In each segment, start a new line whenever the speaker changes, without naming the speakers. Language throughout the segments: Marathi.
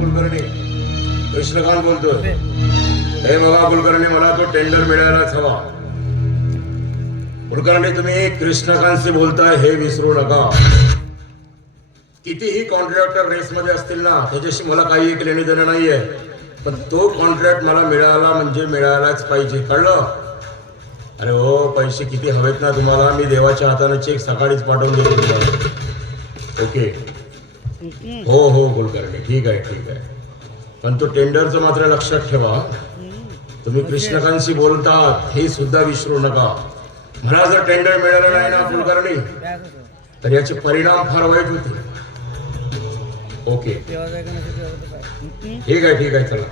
कुलकर्णी कृष्णकांत बोलतोय. हे बघा कुलकर्णी मला तो टेंडर मिळायलाच हवा. कुलकर्णी तुम्ही कृष्णकांतशी बोलताय हे विसरू नका. कितीही कॉन्ट्रॅक्टर रेसमध्ये असतील ना त्याच्याशी मला काही एक लेणी देणं नाहीये. पण तो कॉन्ट्रॅक्ट मला मिळाला म्हणजे मिळायलाच पाहिजे. कळलं? अरे हो पैसे किती हवेत ना तुम्हाला. मी देवाच्या हाताने चेक सकाळीच पाठवून देतो ओके हो हो कुलकर्णी ठीक आहे ठीक आहे. पण तो टेंडरचं मात्र लक्षात ठेवा. तुम्ही कृष्णकांतशी बोलतात हे सुद्धा विसरू नका. मला जर टेंडर मिळालं नाही ना कुलकर्णी तर याचे परिणाम फार वाईट होतील. ओके. ठीक आहे ठीक आहे चला.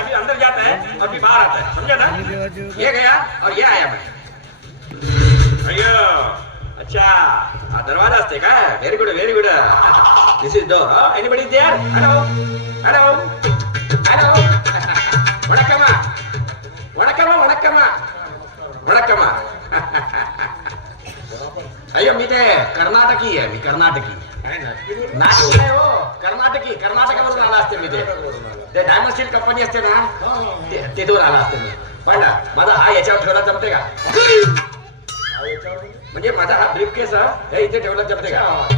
अभी अंदर जाता है और भी बाहर आता है. समझा ना? ये गया और ये आया मैं। अय्यो अच्छा हा? दरवाजा असते का very good very good this is door anybody there hello hello hello वणकमा वणकमा वणकमा वणकमा अय्यो मी ते कर्नाटकी आहे मी कर्नाटकी। नाशिक नाही हो कर्नाटकी कर्नाटकावरून आला असते मी ते। ते डायमंड स्टील कंपनी असते ना ते- तिथून आला असते मी। पण माझा हा याच्यावर ठेवला जमते का? म्हणजे माझा हा ब्रीफ केस हे इथे ठेवला जमते का?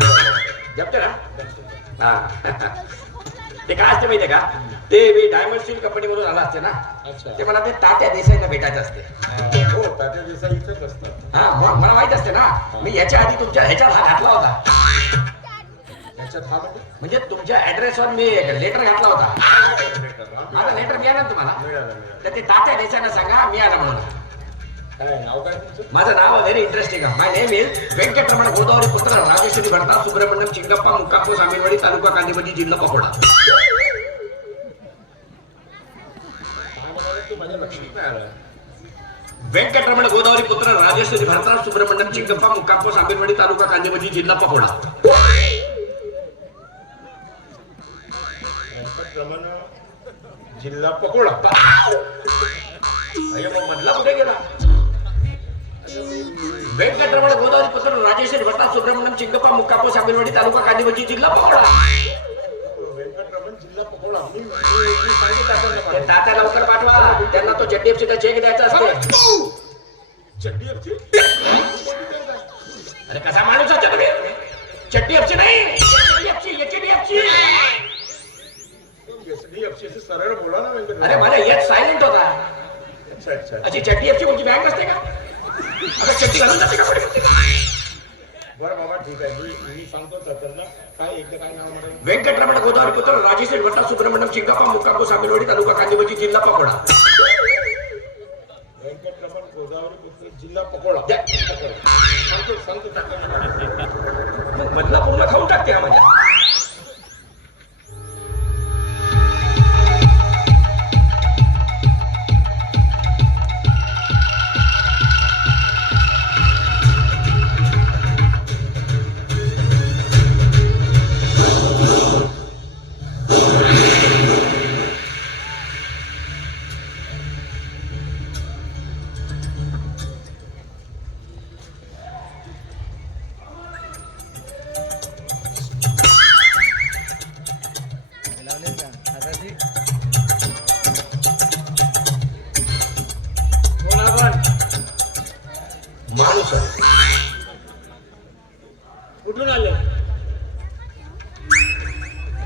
जमते ना? हा. ते काय असते माहितीये का? ते मी डायमंड स्टील कंपनी मधून आला असते ना?
अच्छा.
ते मला ते तात्या देसाईंना भेटायचं असते.
हो तात्या देसाई इथेच असतात
हा मला माहीत असते ना? मी याच्या आधी तुमच्या ह्याच्यात हा घातला होता.
म्हणजे
म्हणजे तुमच्या ऍड्रेसवर मी लेटर घातला होता. माझा लेटर मिळाला ना तुम्हाला? तर ते तात्या देसाईंना सांगा मी आला म्हणून. माझं नाव very interesting my name is Venkataraman Godavari पुत्र राजेश्वरी भरता सुब्रह्मण्यम चिंगप्पा मुक्कापूर सामीलवाडी तालुका कांदिवली जिल्हा पकोडा व्यंकटरमण गोदावरी पुत्र राजेश्वरी भरता सुब्रह्मण्यम चिंगप्पा मुक्कापूर सामीलवाडी तालुका कांदिवली जिल्हा पकोडा
जिल्हा पकोडा.
मधला कुठे गेला? व्यंकटरमण गोदावरी पुत्र राजेश्वरी भरता सुब्रह्मण्यम चिंगप्पा मुक्कापूर सामीलवाडी तालुका कांदिवली जिल्हा पकोडा.
जिल्हा.
तात्या लवकर पाठवा. त्यांना तो जेडीएफसीचा चेक द्यायचा असते? अरे कसा माणूस चड्डीएफसी नाही.
सरळ बोला ना
अरे माझा येत सायलेंट होता.
अच्छा अच्छा
अशी चड्डीएफसी कोणती बँक असते का? आता चड्डी घालून जाते का पुढे?
बरं बाबा ठीक आहे. मी मी सांगतो त्यांना काय एकदा काय नाव म्हणाले?
व्यंकटरमण गोदावरी पुत्र राजेश्वरी भट्टा सुब्रह्मण्यम चिंकाप्पा मुक्कापूर सामीलवाडी तालुका कांदिवली जिल्हा पकोडा.
व्यंकटरमण गोदावरी पुत्र जिल्हा पकोडा.
द्या.
सांगतो सांगतो त्यांना.
मग मधला पूर्ण खाऊन टाकते हा माझ्या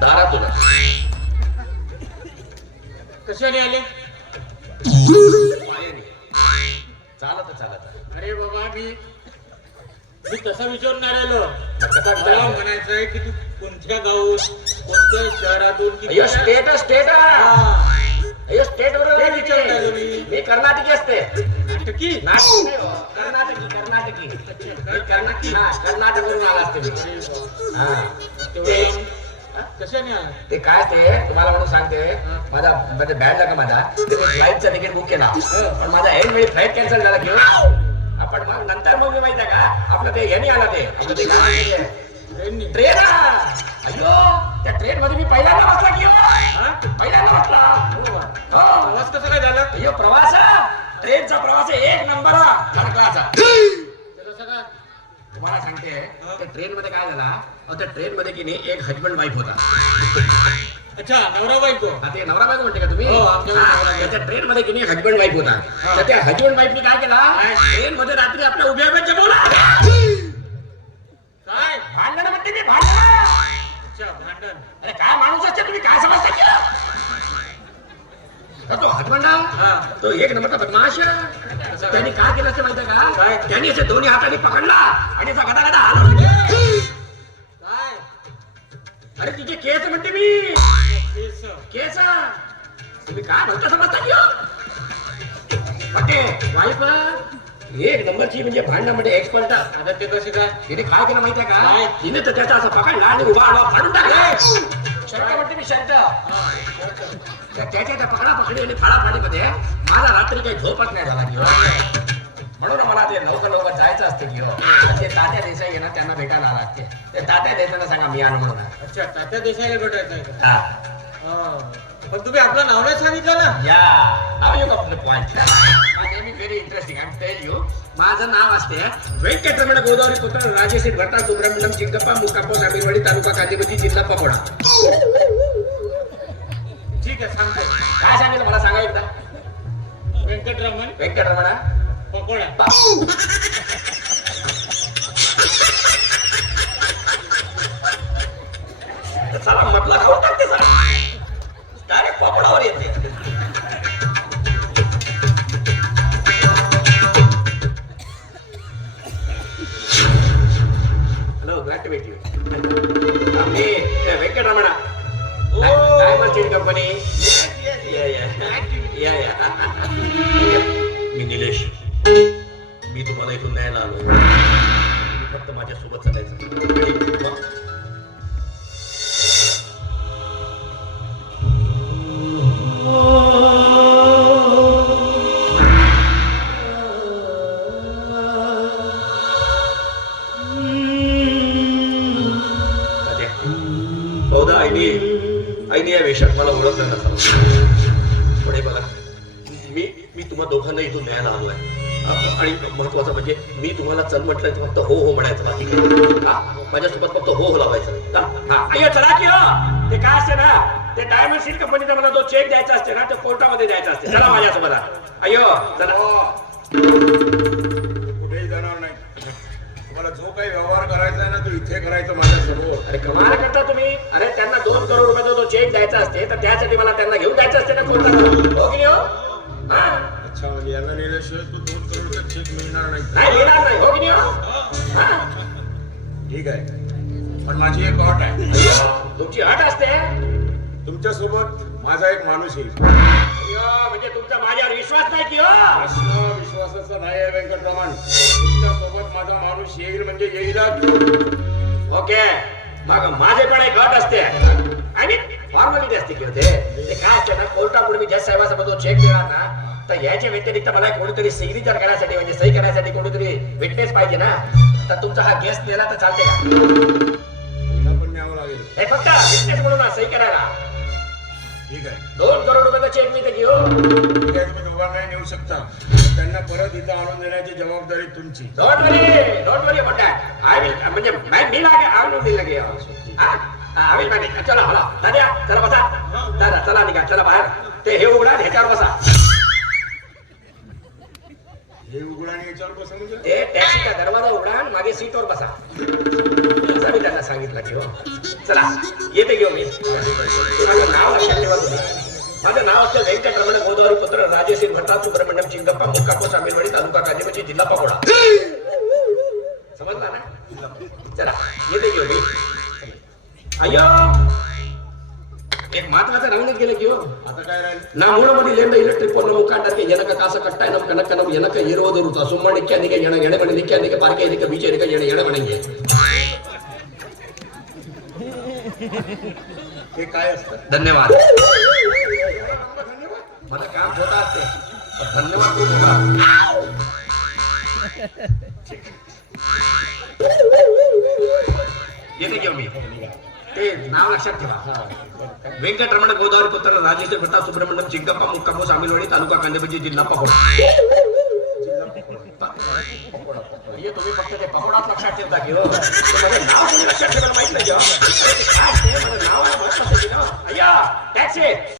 दारातून.
कशाने आले?
पायाने. चालत चालत.
अरे बाबा मी मी तसा विचारून आलेलो.
कसा
मला म्हणायचं आहे की तू कोणत्या गावून कोणत्या शहरातून किती
स्टेट स्टेट
हा.
स्टेट बरोबर
ते विचारून राहिलो मी.
मी कर्नाटकी असते.
नाटकी?
नाही हो, कर्नाटकी कर्नाटकी. मी कर्नाटकी हा कर्नाटकवरून आला असते मी. हा.
तेवढं
ते-
लांब.
ते काय ते तुम्हाला म्हणून सांगते. माझा म्हणजे बँड का माझा? ते फ्लाईटचं तिकीट बुक केला. पण माझा ऐन वेळी फ्लाईट कॅन्सल झाला की. आपण मग नंतर मग मी माहिती आहे का? आपलं ते याने आला ते. आपलं ते काय
ट्रेननी
ट्रेन अय्यो त्या ट्रेन मध्ये मी पहिल्यांदा बसला की. हो.
हा?
पहिल्यांदा बसला.
हो.
हो.
प्रवास कसा काय झाला?
अय्यो प्रवास ट्रेनचा प्रवास एक नंबर थर्ड क्लासचा
चला सगळं
तुम्हाला सांगते त्या ट्रेन मध्ये काय झाला? अहो, त्या ट्रेन मध्ये की नाही एक हजबंड वाईफ होता.
अच्छा नवरा बायको
हा, ते नवरा बायको म्हणते का तुम्ही?
हो, आमच्याकडे नवरा बायको.
त्याच्या ट्रेन मध्ये की नाही हजबंड वाईफ होता. तर त्या हजबंड वाईफने काय केला? ट्रेन मध्ये रात्री आपल्या उभ्या उभ्या जमवला.
काय?
भांडण म्हणते मी भांडण.
अच्छा भांडण.
अरे काय माणूस असते तुम्ही? काय तो एक नंबरचा बदमाश. त्यांनी काय केलं असते माहिती आहे? का त्यांनी असे दोन्ही हाताने पकडला आणि असा गदा गदा
काय?
अरे तिचे केस म्हणते मी.
केस?
केस. तुम्ही काय म्हणता समजता की हो? एक नंबरची म्हणजे भांडणामध्ये एक्सपर्ट
आता ते कसे काय?
तिने काय केलं माहितीये का?
काय?
तिने तर त्याचा असं पकडला आणि उभा उभा फाडून टाकला. शर्ट म्हणते मी शर्ट त्याच्या त्या पकडा पकडी आणि फाडाफाडीमध्ये मला रात्री काही झोपच नाही झाला की हो. म्हणून मला ते लवकर लवकर जायचं असते की हो. ते तात्या देसाई ना त्यांना भेटायला असते ते तात्या देसाईला सांगा मी आलो म्हणून
अच्छा तात्या देशाला भेटायचं
हा.
पण तुम्ही आपलं नाव नाही सांगितलं ना?
या. नाव you come point very interesting I tell you माझं नाव असते व्यंकटरमण गोदावरी पुत्र राजेश्री भट्टा सुब्रह्मण्यम चिंगप्पा मुकापो सामीरवाडी तालुका कांदिवली जिल्हा पकोडा.
ठीक आहे सांगतो
काय सांगितलं मला सांगा एकदा.
व्यंकटरमण.
व्यंकटरमणा
पकोडा.
चला म्हटलं खाऊन टाकते आईने आईने या वेशात मला ओळखलं नसावं पण हे बघा मी मी तुम्हा दोघांना इथून न्यायला आलोय अ- आणि महत्वाचं म्हणजे मी तुम्हाला चल म्हटलं फक्त हो हो म्हणायचं बाकी काही. हा? माझ्यासोबत फक्त हो हो लावायचं हा? हा. चला की हो ते काय असते ना ते डायमंड स्टील कंपनीचा मला जो चेक द्यायचा असते ना ते कोर्टामध्ये द्यायचा असते चला माझ्यासोबत हा. अय्यो चला
कुठेही जाणार नाही तुम्हाला जो काही व्यवहार करायचा आहे ना तो इथे करायचा माझ्यासमोर.
अरे कमाल. करता तुम्ही? अरे त्यांना दोन करोड रुपयाचा जो चेक द्यायचा असते तर त्यासाठी मला त्यांना घेऊन जायचं असते ना कोर्टाला हो की नाही हो? हा?
अच्छा म्हणजे यांना नेल्याशिवाय तो दोन करोडचा चेक मिळणार नाही.
नाही येणार नाही. हो की नाही हो? हा?
ठीक आहे. पण माझी एक अट आहे.
तुमची अट असते.
तुमच्यासोबत माझा एक माणूस येईल.
म्हणजे तुमचा माझ्यावर विश्वास नाही की
प्रश्न विश्वासाचा नाही आहे व्यंकटरमण तुमच्यासोबत माझा माणूस येईल म्हणजे येईलच.
ओके. मग माझे पण एक अट असते. आणि फॉर्मॅलिटी असते की होते ते काय असते ना कोर्टापुढे मी जज साहेबासोबत जो चेक देणार ना तर याच्या व्यतिरिक्त मला कोणीतरी सिग्नेचर करण्यासाठी म्हणजे सही करण्यासाठी कोणीतरी विटनेस पाहिजे ना. तर तुमचा हा गेस्ट दिला तर चालते का? हे फक्त विटनेस म्हणून सही करायला.
ठीक आहे.
दोन करोड रुपयाचा चेक मी तर घेऊ
ठीक आहे तुम्ही दोघांनाही नेऊ शकता. त्यांना परत इथं आणून देण्याची जबाबदारी तुमची.
Don't worry don't worry about that I will म्हणजे मैं मी लागे आणून दिल लगे आय विल मॅनेज चला होला दादा चला बसा। दादा चला निघा चला बाहेर. ते हे उघडा ह्याच्यावर बसा.
हे उघड आणि याच्यावर बसा म्हणजे?
ते टॅक्सीचा दरवाजा उघडा आणि मागे सीटवर बसा. असं मी त्यांना सांगितलं की हो. चला येते घेऊ मी ते माझं नाव लक्षात ठेवा तुम्ही माझं नाव असतं व्यंकटरमण गोदावरी पुत्र राजेश्री भट्टा सुब्रह्मण्यम चिंगप्पा मुक्कापो सामीरवाडी तालुका कांदिवली जिल्हा पकोडा समजला ना चला येते घेऊ मी अय्यो एक महत्वाचं राहूनच गेलं की हो
आता काय राहील
ನಮ್ಮೂರಮಲ್ಲಿ ಎಲೆಕ್ಟ್ರಿಕ್ ಪೋಲ್ ಮುಖಾಂಡಕ್ಕೆ ಎನಕ ಕಾಸ ಕಟ್ಟಾಯ ನಮ್ಮ ಕನಕ ನಮ್ಮ ಎನಕ ಇರುವುದರು ಸುಮ್ಮ ನಿಕ್ಕ ನಿಕ್ಕೆ ಎಣ ಎಣಗಣಿ ನಿಕ್ಕ ನಿಕ್ಕೆ ಪಾರ್ಕೆ ನಿಕ್ಕ ಬೀಚ ನಿಕ್ಕ ಎಣ ಎಣಗಣಿಗೆ
हे काय असतं?
धन्यवाद. मला काम होता असते. धन्यवाद खूप होता येते घेऊ मी? ते नाव लक्षात ठेवा. व्यंकटरमण गोदावरी पुत्र राजेश्वर भट्टा सुब्रह्मण्यम चिंगप्पा मुक्कामो सामीलवाडी तालुका कांदेबजी जिल्हा पकोडा पकोडाच लक्षात ठेवता की हो ते माझं नाव कोणी